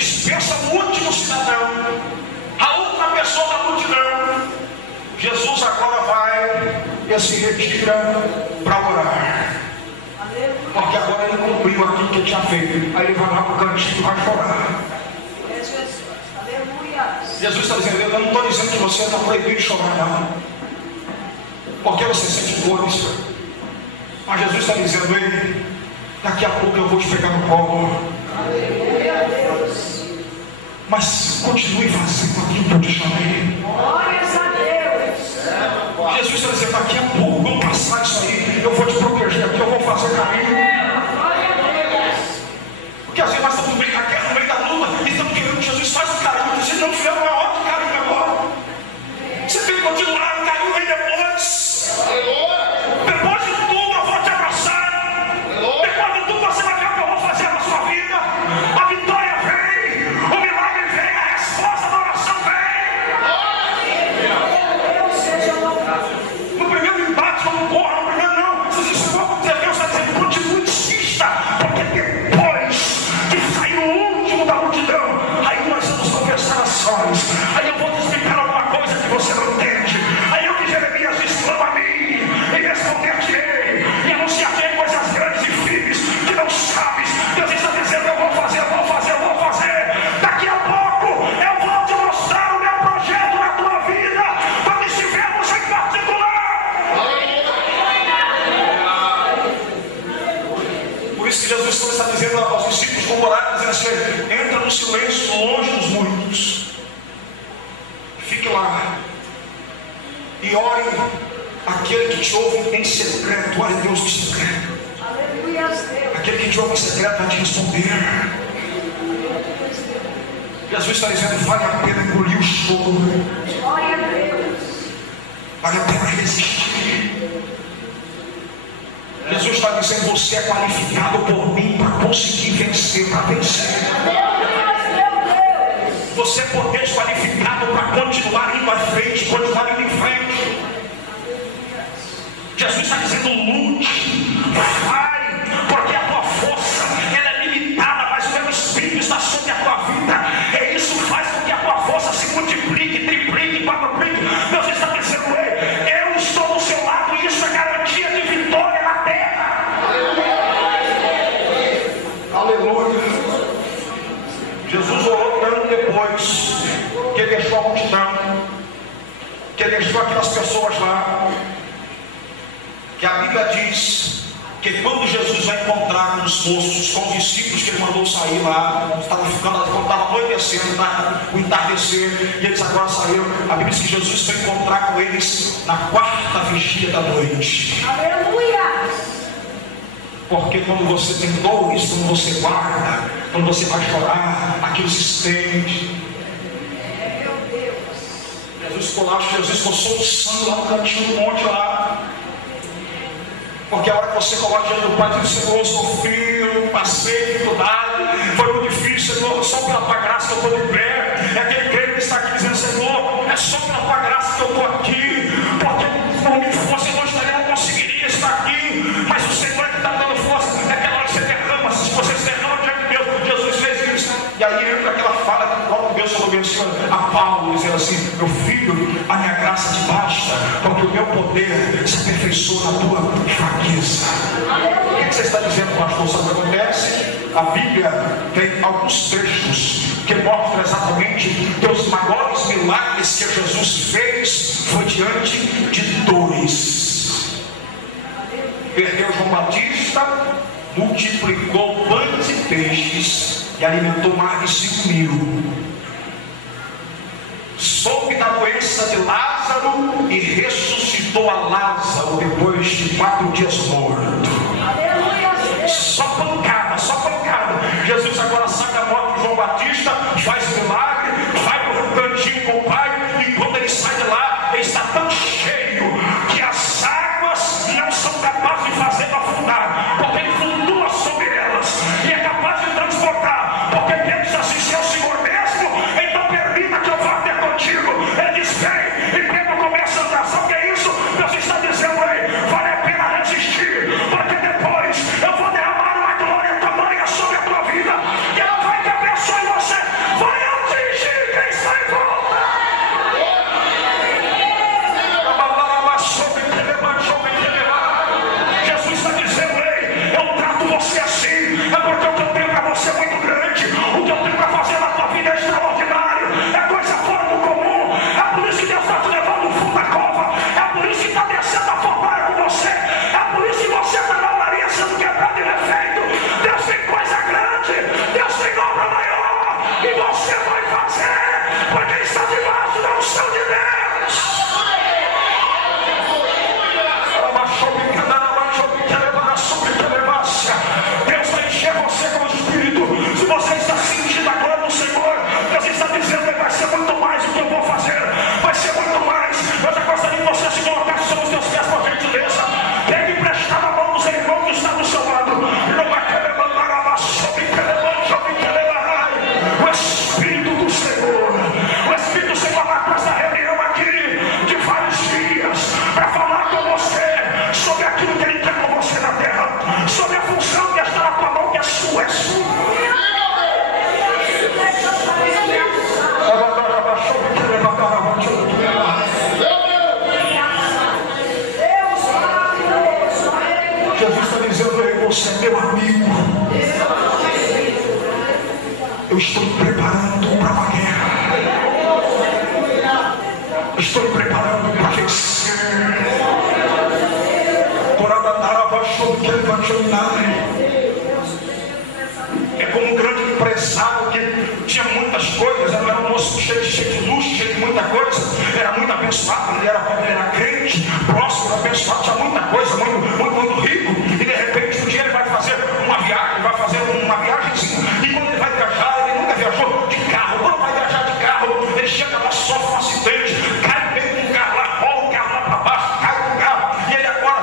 dispensa o último cidadão, a última pessoa da multidão. Jesus agora vai e se retira para orar. Porque agora ele cumpriu aquilo que ele tinha feito. Aí ele vai lá para o cantinho e vai chorar. Jesus está dizendo: eu não estou dizendo que você está proibido de chorar, não. Porque você sente dores. Mas Jesus está dizendo: ei, daqui a pouco eu vou te pegar no colo. Mas continue fazendo aquilo que eu te chamei. Glórias a Deus. Jesus está dizendo: daqui a pouco, vamos passar isso aí. Eu vou te proteger aqui, eu vou fazer caminho. Porque às vezes nós estamos no meio da guerra, no meio da luta, e estamos querendo que Jesus faça um carinho. Se não tiver uma hora de carinho agora, você tem que continuar, o carinho vem depois. Depois de tudo eu vou te abraçar. Depois de tudo você vai ver o que eu vou fazer na sua vida. A vitória vem, o milagre vem, a resposta da oração vem. No primeiro embate, não corra, no primeiro não. Se você chegou a acontecer, Deus está dizendo: continue, insista. Porque depois que sair o último da multidão, aí nós vamos confessar ações. Aí eu vou te explicar alguma coisa que você não entende. Aí eu que Jeremias disse: clama a mim e responder-te-ei, e anunciar-te coisas grandes e firmes que não sabes. Deus está dizendo: eu vou fazer, eu vou fazer, eu vou fazer. Daqui a pouco eu vou te mostrar o meu projeto na tua vida, quando estivermos em particular. Por isso que Jesus está dizendo aos discípulos, como orar, dizendo assim: entra no silêncio, longe dos muitos. Fique lá e ore aquele que te ouve em secreto. Ore Deus em secreto. Aleluia a Deus. Aquele que te ouve em secreto vai te responder. Jesus está dizendo: vale a pena engolir o choro, Glória a Deus. vale a pena resistir. Jesus está dizendo: você é qualificado por mim para conseguir vencer, para vencer. Aleluia a Deus. Você é desqualificado para continuar indo à frente, continuar indo em frente. Jesus está dizendo: lute, vai, porque a tua força ela é limitada, mas o meu Espírito está sobre a tua vida. E isso faz com que a tua força se multiplique, triplique, quadruplique. Deus está dizendo: ei, eu estou do seu lado, e isso é garantia de vitória na terra. Aleluia. Jesus orou tanto depois que ele deixou a multidão, que ele deixou aquelas pessoas lá, que a Bíblia diz que quando Jesus vai encontrar com os moços, com os discípulos que ele mandou sair lá, quando estava anoitecendo, o entardecer, e eles agora saíram, a Bíblia diz que Jesus foi encontrar com eles na quarta vigília da noite. Aleluia. Porque quando você tem dores, quando você guarda, quando você vai chorar, aquilo se estende. Meu Deus. Jesus ficou lá, Jesus ficou soluçando lá no cantinho do monte lá. Porque a hora que você coloca diante do Pai, diz: Senhor, eu sofri, passei dificuldade, foi muito difícil, Senhor, só pela tua graça que eu estou de pé. É aquele crente que está aqui dizendo: Senhor, é só pela tua graça que eu estou aqui, porque por mim você não estaria, não conseguiria estar aqui, mas o Senhor é que está dando força. É aquela hora que você derrama, se você se derrama diante de Deus, Jesus fez isso. E aí entra aquela fala que o próprio Deus falou bem assim a Paulo, dizendo assim: meu filho, a minha graça te basta, porque o meu poder se aperfeiçoa na tua fraqueza. O que você está dizendo, pastor? Sabe o que acontece? A Bíblia tem alguns textos que mostram exatamente que os maiores milagres que Jesus fez foi diante de dores. Perdeu João Batista, multiplicou pães e peixes e alimentou mais de 5.000. Soube da doença de Lázaro e ressuscitou a Lázaro depois de 4 dias morto. Só pancada, só pancada. Jesus agora sai da morte de João Batista, faz milagre, vai para o cantinho com o Pai, e quando ele sai de lá, ele está tão cheio que as águas não são capazes de fazê-lo afundar, porque ele flutua sobre elas e é capaz de transportar, porque Deus assim: se é o Senhor mesmo, então permita que eu vá até contigo. Ele diz: vem, e Pedro começa a andar. Sabe o que é isso? Deus está dizendo: ei, vale a pena resistir, porque depois eu vou derramar uma glória estou preparando para uma guerra. Estou preparando para vencer. É como um grande empresário que tinha muitas coisas, era um moço cheio de luxo, cheio de muita coisa, era muito abençoado, ele era crente, próximo, abençoado, tinha muita coisa, muito rico, e de repente um dia ele vai fazer uma viagemzinha, e quando ele vai viajar, ele nunca viajou de carro, quando vai viajar de carro, ele chega lá, sofre um acidente, cai dentro do carro lá, rola o carro lá para baixo, cai do carro, e ele agora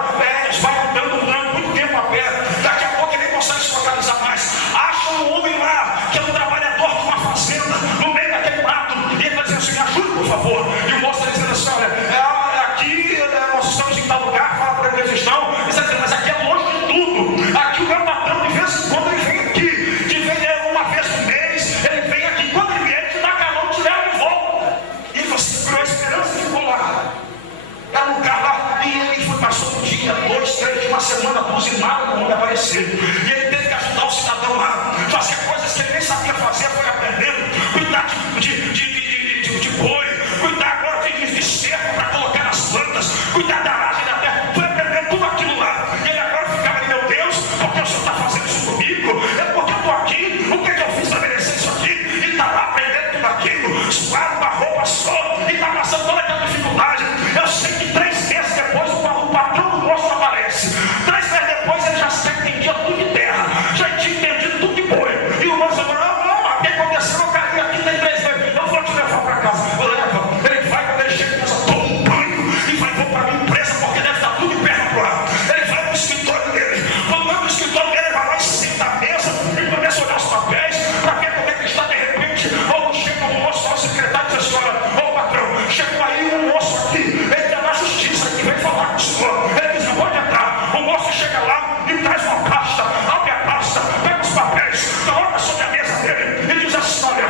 vai andando muito tempo a pé, daqui a pouco ele nem consegue se localizar mais, acha um homem lá, que é um trabalhador de uma fazenda, no meio daquele mato, e ele vai dizer assim, me ajude por favor, e o moço está dizendo assim, olha, aqui nós estamos em tal lugar, fala para eles estão, mas aqui é longe de tudo, aqui o meu patrão de vez em quando ele vem aqui, que vem uma vez por mês, ele vem aqui, quando ele vier, ele te dá calor, te leva de volta, e você criou a esperança e ficou lá, era um lugar lá, e ele passou um dia, 2, 3, uma semana, 2 e nada do mundo apareceu, e ele teve que ajudar o cidadão lá, fazer coisas que ele nem sabia fazer, foi aprendendo, cuidar de boi, cuidar agora de cerco para colocar nas plantas, cuidar da aragem da terra, foi aprendendo tudo aquilo lá, e ele agora ficava ali, meu Deus, por que o Senhor está fazendo isso comigo? É porque eu estou aqui, o que eu fiz para merecer isso aqui? E está lá aprendendo tudo aquilo, suado, uma roupa só, e está passando toda aquela dificuldade. Eu sei que 3 meses depois o patrão do moço aparece, 3 meses depois ele já entendia tudo de terra, já tinha entendido tudo de boi, e o moço falou, não, o que aconteceu? Eu caí aqui, tem 3 meses, eu vou te levar para casa, leva, ele vai, quando ele chega em casa, toma um banho, e vai para a minha empresa, porque deve estar tudo de perna pro ar, ele vai para o escritório dele, quando vai para o escritório dele, ele vai lá e senta à mesa, e começa a olhar os papéis, para ver como é que está, de repente, ou chega um moço, o secretário diz assim, olha, ô patrão, chegou aí um moço aqui, ele é da justiça, que vem falar com o senhor, ele diz, pode entrar, o moço chega lá, e traz uma pasta, abre a pasta, pega os papéis, coloca sobre a mesa dele, e diz assim, olha,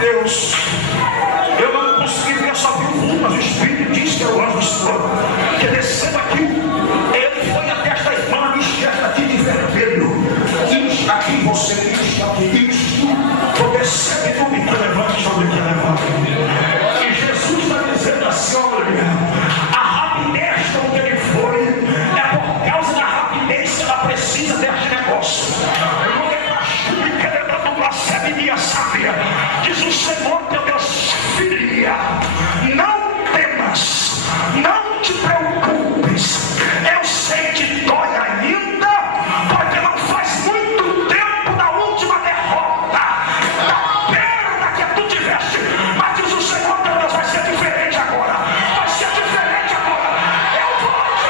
Deus. Eu não consegui ver, só vi um vulto, mas o Espírito diz que é o anjo do Senhor, que descendo aqui, ele foi até esta irmã, esta aqui de vermelho. Isto aqui, você, isto aqui, isto. Vou descer e não me levante sobre o que levante. E Jesus está dizendo assim, olha, a rapidez com que ele foi, é por causa da rapidez que ela precisa deste negócio. Diz o Senhor teu Deus, filha, não temas, não te preocupes. Eu sei que dói ainda, porque não faz muito tempo da última derrota, da perda que tu tiveste. Mas diz o Senhor teu Deus, vai ser diferente agora. Vai ser diferente agora. Eu vou te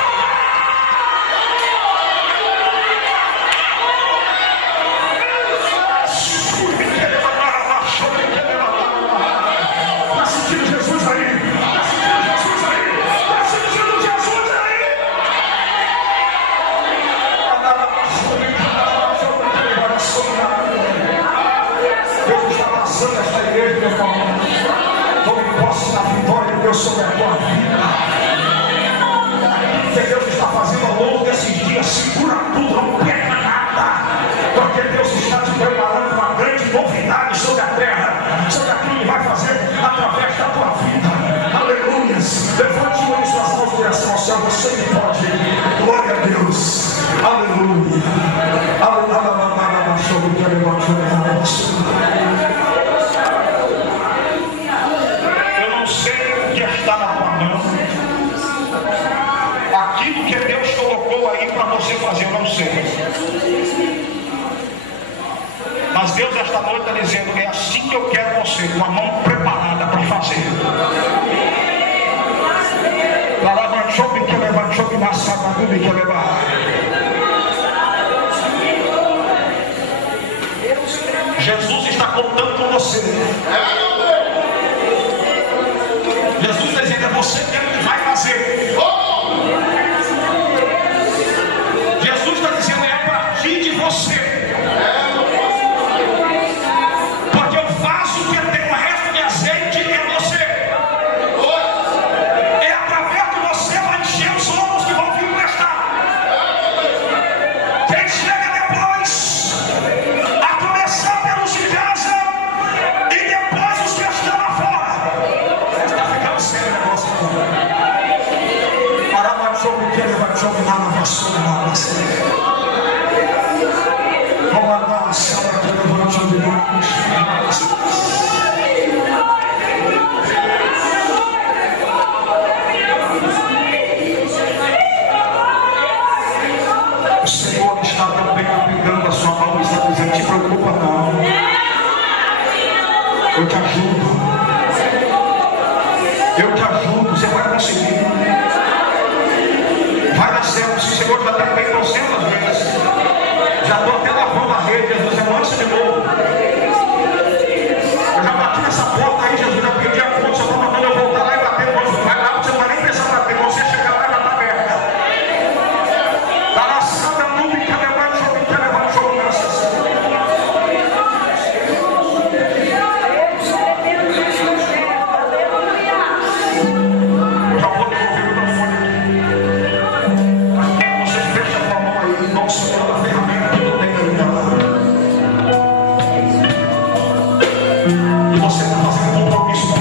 sobre a tua vida. Que Deus está fazendo ao longo desses dias, segura tudo, não perca nada, porque Deus está te preparando uma grande novidade sobre a terra, sobre aquilo que vai fazer através da tua vida. Aleluia. Levante uma de suas mãos em direção ao céu, você que pode. Glória a Deus. Aleluia. Aquilo que Deus colocou aí para você fazer, eu não sei. Mas Deus esta noite está dizendo, é assim que eu quero você, com a mão preparada para fazer. Jesus está contando com você. Jesus está dizendo, é você que vai fazer. Jesus está dizendo, é a partir de você. Porque o vaso que tem o resto de azeite é você. É através de você vai encher os outros que vão vir prestar. Quem chega depois, a começar pelos de casa e depois os que estão lá fora. Está ficando sério o negócio agora. O Senhor está também pegando a sua mão e está dizendo, não te preocupa não, eu te ajudo, você vai conseguir, vai dar certo. Se o Senhor já está bem 200 vezes, já estou até lavando a rede, Jesus, é lança de novo. Eu já bati nessa porta aí, Jesus, já perdi a conta, só estou mandando eu voltar lá e bater, vai lá, você não vai nem pensar para ter, quando você chegar lá, já está aberta. Está na santa nuvem que levanta sobre graças. Já vou devolver o telefone aqui. Você fecha a tua mão aí, não se toda a ferramenta, tudo bem ali dela. E você está fazendo compromisso com